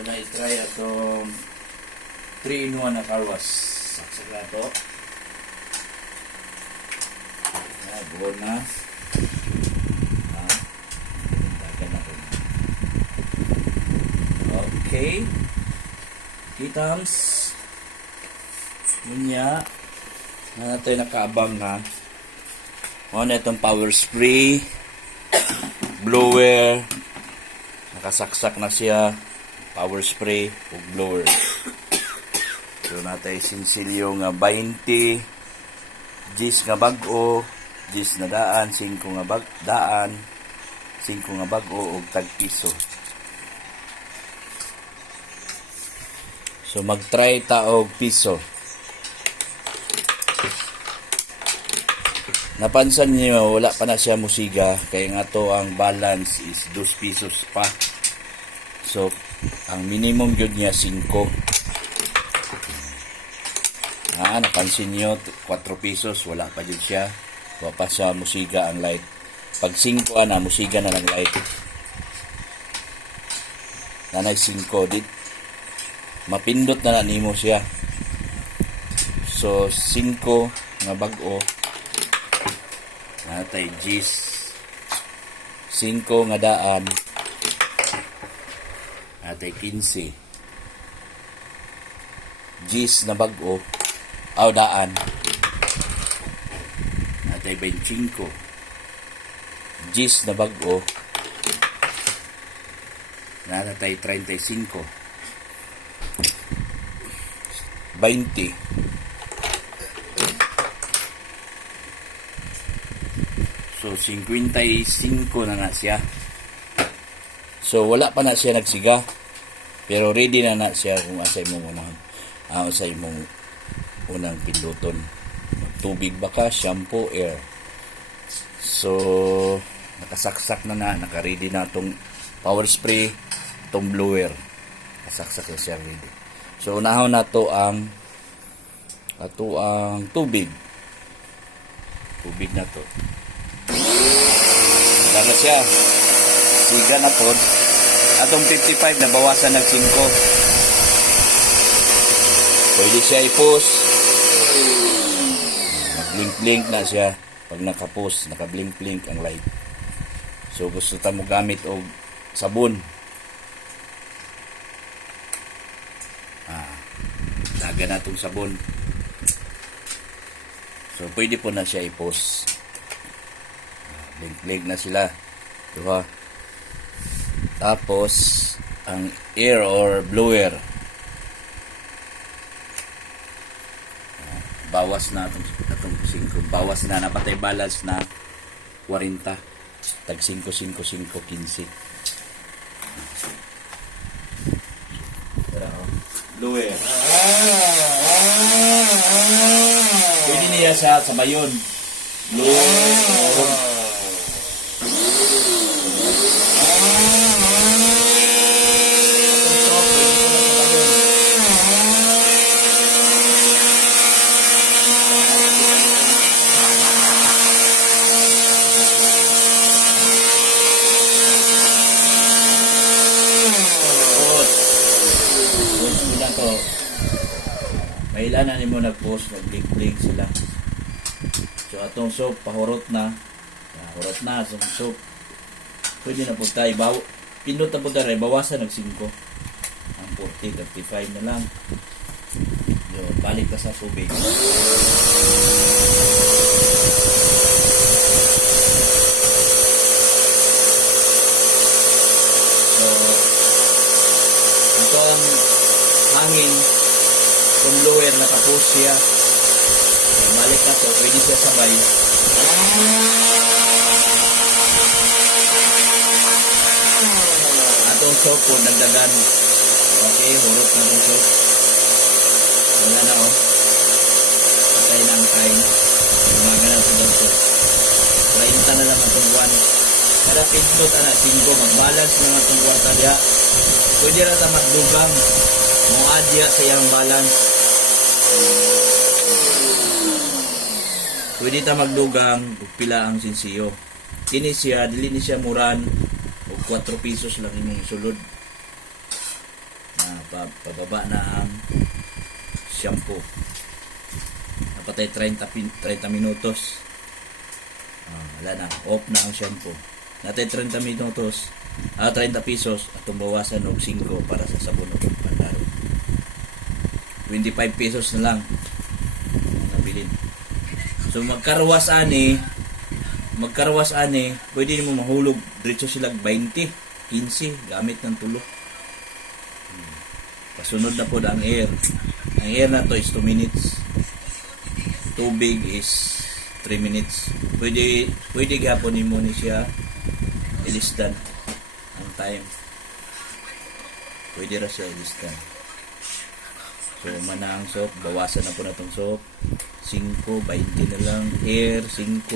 So na-try atong 3-in-1 na car wash. Saksak na ito. Buwan na. Tagan na ito. Okay. Kitams. Munya. Na natin nakaabang na. Ano itong power spray. Blower. Nakasaksak na siya. Power spray o blower. So natin sinsilyo nga 20. Gis nga bag-o. Gis na daan. 5 nga daan. 5 nga bag-o o tag-piso. So mag-try ta og piso. Napansan niyo wala pa na siya musiga kaya nga to ang balance is 2 pesos pa. So ang minimum yun niya 5. Napansin niyo 4 pesos wala pa yun siya. Wala pa sa musiga ang light. Pag 5 na musiga na lang light. Nanay 5 dit. Mapindot na nimo siya. So 5 nga bag-o natay gis 5 nga daan natay 15 gis na bag-o aw daan natay 25 gis na bag-o natay 35 20 so 55 na nga siya. So wala pa na siya nagsiga. Pero ready na siya kung asa imong unang pinduton. Tubig baka, shampoo, air. So nakasaksak na naka-ready na tong power spray, tong blower. Nakasaksak na siya ready. So unahon na to ang tubig. Tubig na to. Daga siya. Siga na po. Atong 55 na bawasan ng 5. Pwede siya i-post. Blink-blink na siya. Pag naka-post, naka-blink-blink ang light. So gusto ta mo gamit og sabon. Daga na itong sabon. So pwede po na siya i-post. Blink-blink na sila. Diba? Tapos, ang air or blower. Bawas na itong 5. Bawas na. Napatay balance na 40. Tag 5, 5, 5, 15. Blower. Pwede niya siya sa bayon. Blower. Mailan na nimo nag-post, mag-blink-blink sila. So atong soap pahurot na. Pahurot na sa soap. Pwede na po tayo pindot na po tayo bawasan ng 5. Ang 40, 35 na lang. Yo, balik ka sa tubig. So ito ang hangin. Kung blower nakapost siya, balik na to, pwede siya sabay. Atong soap po, dagdagan. Okay, hurot na itong soap. Wala na oh. Patay na ang time. Umaga na ito daw soap. 30 na lang itong buwan. Kada pindot, 5, mag-balance naman itong buwan tadya. Pwede na ito magdugang. Muadya sa iyang balance. Pwede ta magdugang ug pila ang sinsiyo. Kini siya dili ni siya muran og 4 pesos lang ini sulod. Pababa na ang shampoo. Napatay 30 minutos. Wala na, off na ang shampoo. Natay 30 minutos, 30 pesos at bawasan og 5 para sa sabon o pantalo. 25 pesos na lang ang nabilin. So magkarwas ani, pwede mo mahulog diretso sila 20, 15 gamit ng tulo. Pasunod na po ang air. Ang air na to is 2 minutes. Tubig is 3 minutes. Pwede gapon nimo ni siya ilisdan ang time. Pwede ra siya ilisdan. So mana ang soap, bawasan na po na tong soap. 5, 20 na lang. Air 5,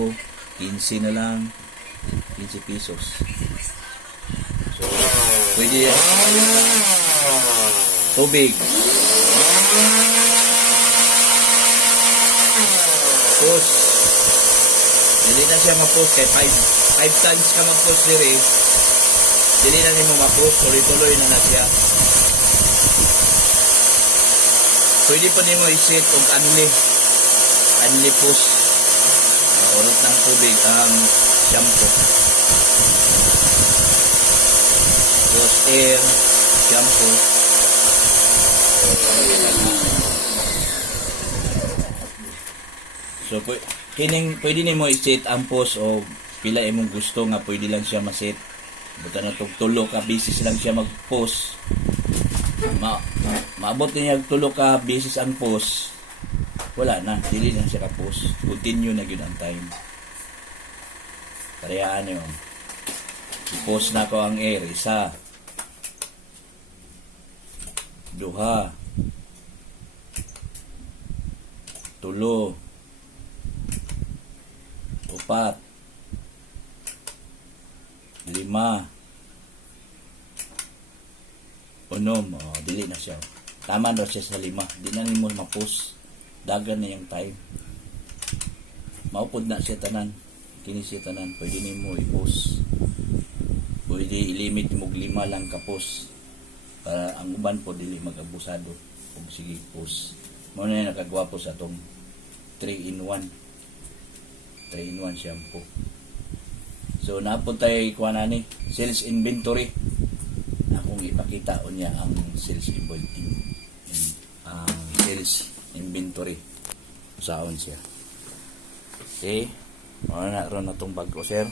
15 na lang. 15 pesos. So pwede tubig. Push. Dili na siya ma-push kay 5 times ka ma-push diri. Dili na nimo ma-push, tuloy-tuloy na siya. Pwede pa nimo i-set og only push. Urot ng tubig ang shampoo. Push air, shampoo. So pwede nimo i-set ang post o pila imong gusto nga pwede lang siya ma-set. Buta na tulo ka beses lang siya mag-post. Maabot niya tulo ka beses ang post. Wala na, dili na siya ka-post. Continue na gyud ang time. Parehaan niyo. I-post na ko ang air, 1, 2, 3, 4, 5, 6. Dili na siya. Tama na siya sa 5. Di na nimo ma-post. Dagan na yung time. Maupod na siya tanan. Kini siya tanan. Pwede nimo i-post. Pwede i-limit mo 5 lang ka-post. Para ang uban po dili mag-abusado. Kung sige post. Muna na nakagwapo sa itong 3-in-1. 3-in-1 shampoo. So napon tayo kuanani sales inventory. Akong ipakita unya ang sales inventory. Ang sales inventory. Saon siya. Okay. Ano na ron na itong bag ko, sir.